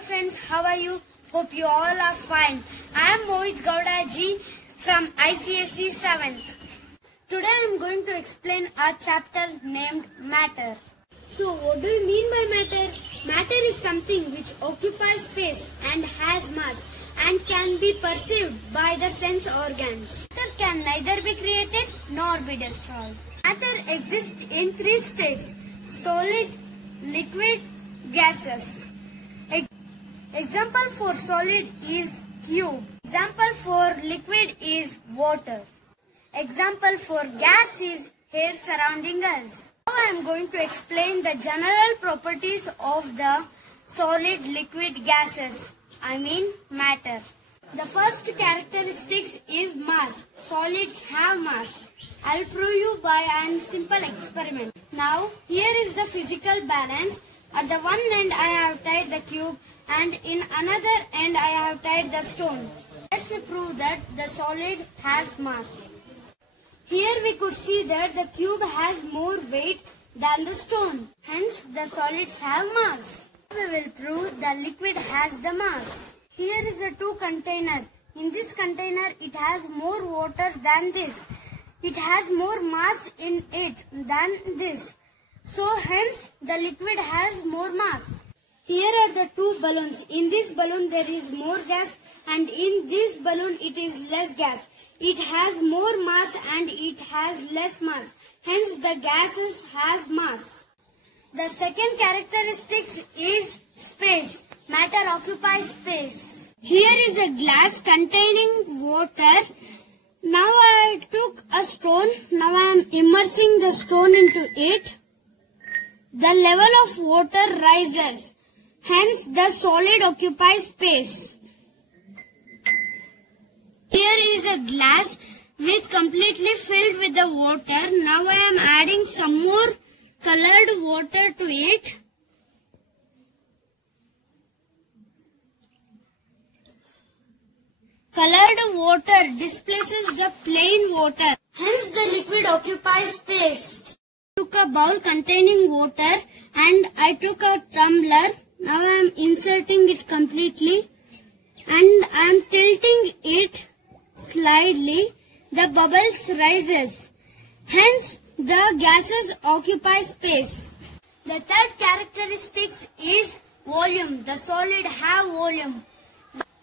Friends, how are you? Hope you all are fine. I am Mohit Gowda Ji from ICSE 7th. Today I am going to explain a chapter named Matter. So what do you mean by matter? Matter is something which occupies space and has mass and can be perceived by the sense organs. Matter can neither be created nor be destroyed. Matter exists in three states: solid, liquid, gases. Example for solid is cube. Example for liquid is water. Example for gas is air surrounding us. Now I am going to explain the general properties of the solid, liquid, gases. I mean matter. The first characteristic is mass. Solids have mass. I'll prove you by a simple experiment. Now here is the physical balance. At the one end I have tied the cube and in another end I have tied the stone. Let's prove that the solid has mass. Here we could see that the cube has more weight than the stone. Hence the solids have mass. We will prove the liquid has the mass. Here is a two container. In this container it has more water than this. It has more mass in it than this. So hence the liquid has more mass. Here are the two balloons. In this balloon there is more gas and in this balloon it is less gas. It has more mass and it has less mass. Hence the gases has mass. The second characteristic is space. Matter occupies space. Here is a glass containing water. Now I took a stone. Now I am immersing the stone into it. The level of water rises. Hence the solid occupies space. Here is a glass with completely filled with the water. Now I am adding some more colored water to it. Colored water displaces the plain water. Hence the liquid occupies space. I took a bowl containing water and I took a tumbler. Now I am inserting it completely and I am tilting it slightly. The bubbles rises. Hence the gases occupy space. The third characteristic is volume. The solid have volume.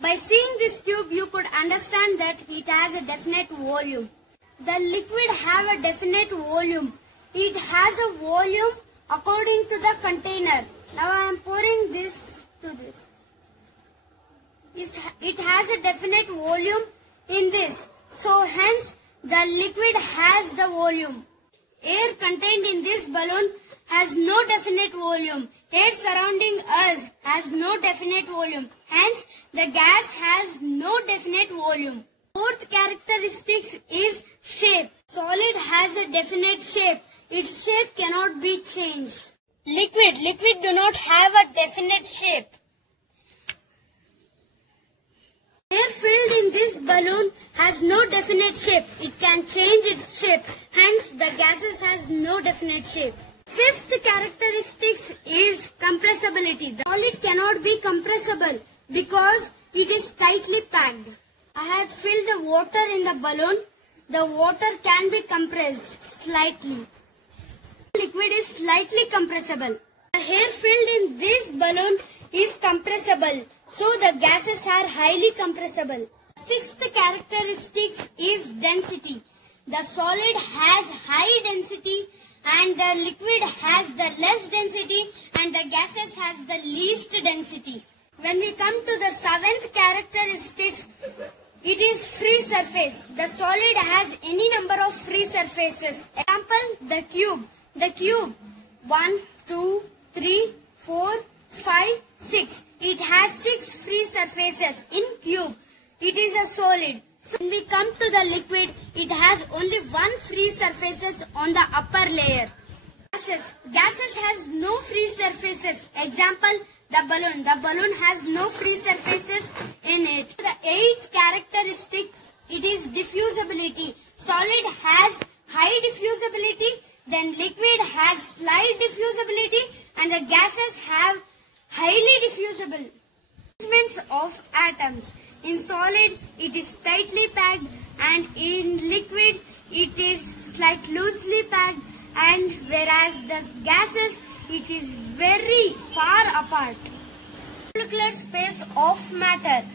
By seeing this cube you could understand that it has a definite volume. The liquid have a definite volume. It has a volume according to the container. Now I am pouring this to this. It has a definite volume in this. So hence the liquid has the volume. Air contained in this balloon has no definite volume. Air surrounding us has no definite volume. Hence the gas has no definite volume. Fourth characteristic is shape. Solid has a definite shape. Its shape cannot be changed. Liquid do not have a definite shape. Air filled in this balloon has no definite shape. It can change its shape. Hence the gases has no definite shape. Fifth characteristic is compressibility. The solid cannot be compressible because it is tightly packed. I had filled the water in the balloon. The water can be compressed slightly. Liquid is slightly compressible. The air filled in this balloon is compressible, so the gases are highly compressible. Sixth characteristic is density. The solid has high density and the liquid has the less density and the gases has the least density. When we come to the seventh characteristic, it is free surface. The solid has any number of free surfaces. Example, the cube. The cube 1, 2, 3, 4, 5, 6. It has 6 free surfaces in cube. It is a solid. So when we come to the liquid, it has only 1 free surfaces on the upper layer. Gases has no free surfaces. Example, the balloon. The balloon has no free surfaces in it. The eighth characteristic, it is diffusibility. Solid has high diffusibility. Then liquid has slight diffusibility and the gases have highly diffusible. movements of atoms. In solid, it is tightly packed, and in liquid, it is slightly loosely packed, and whereas the gases, it is very far apart. Intermolecular space of matter.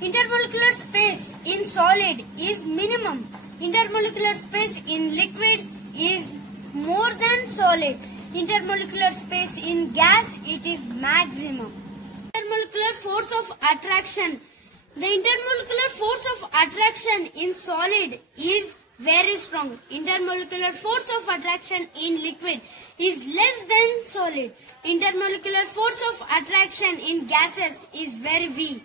Intermolecular space in solid is minimum. Intermolecular space in liquid is more than solid. Intermolecular space in gas, it is maximum. Intermolecular force of attraction. The intermolecular force of attraction in solid is very strong. Intermolecular force of attraction in liquid is less than solid. Intermolecular force of attraction in gases is very weak.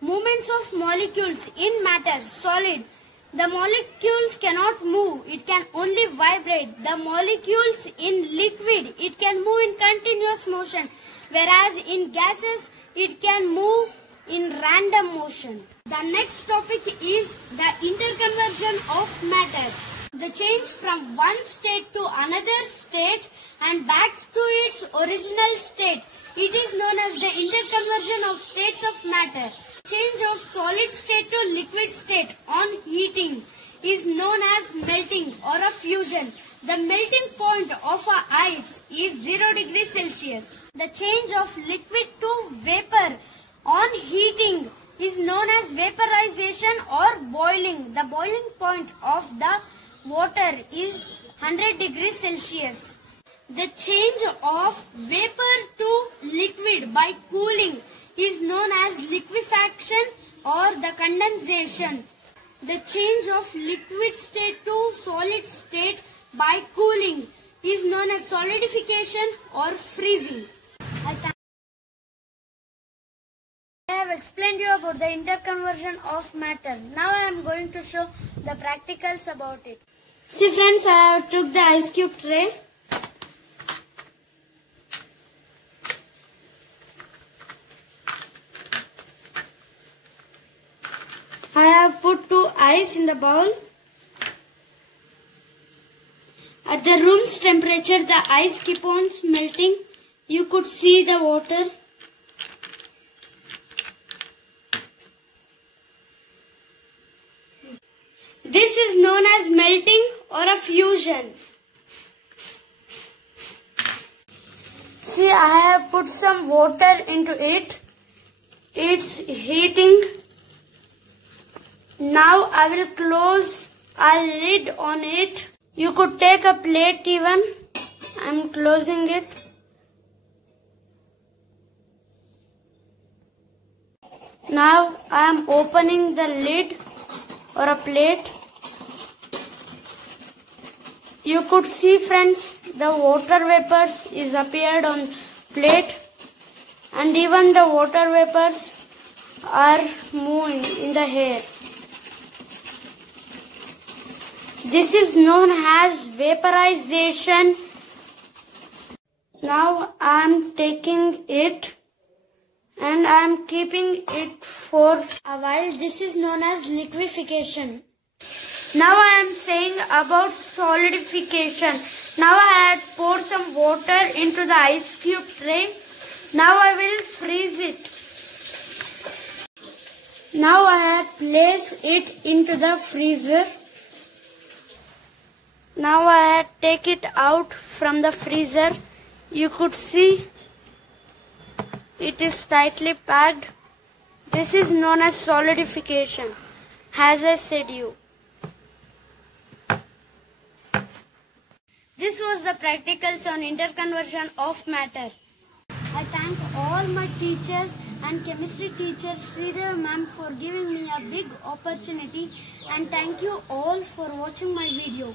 Movements of molecules in matter, solid. The molecules cannot move, it can only vibrate. The molecules in liquid, it can move in continuous motion, whereas in gases, it can move in random motion. The next topic is the interconversion of matter. The change from one state to another state and back to its original state. It is known as the interconversion of states of matter. Change of solid state to liquid state on heating is known as melting or a fusion. The melting point of a ice is 0 degrees Celsius. The change of liquid to vapor on heating is known as vaporization or boiling. The boiling point of the water is 100 degrees Celsius. The change of vapor to liquid by cooling is known as liquefaction or the condensation. The change of liquid state to solid state by cooling is known as solidification or freezing. I have explained you about the interconversion of matter. Now I am going to show the practicals about it. See friends, I have took the ice cube tray. I have put 2 ice in the bowl. At the room's temperature, the ice keep on melting. You could see the water. This is known as melting or a fusion. See, I have put some water into it. It's heating. Now I will close a lid on it. You could take a plate even. I am closing it. Now I am opening the lid or a plate. You could see friends, the water vapors is appeared on plate, and even the water vapors are moving in the air. This is known as vaporization. Now I am taking it and I am keeping it for a while. This is known as liquefaction. Now I am saying about solidification. Now I had poured some water into the ice cube tray. Now I will freeze it. Now I had placed it into the freezer. Now I had take it out from the freezer. You could see it is tightly packed. This is known as solidification, as I said you. This was the practicals on interconversion of matter. I thank all my teachers and chemistry teacher Sridhar ma'am for giving me a big opportunity, and thank you all for watching my video.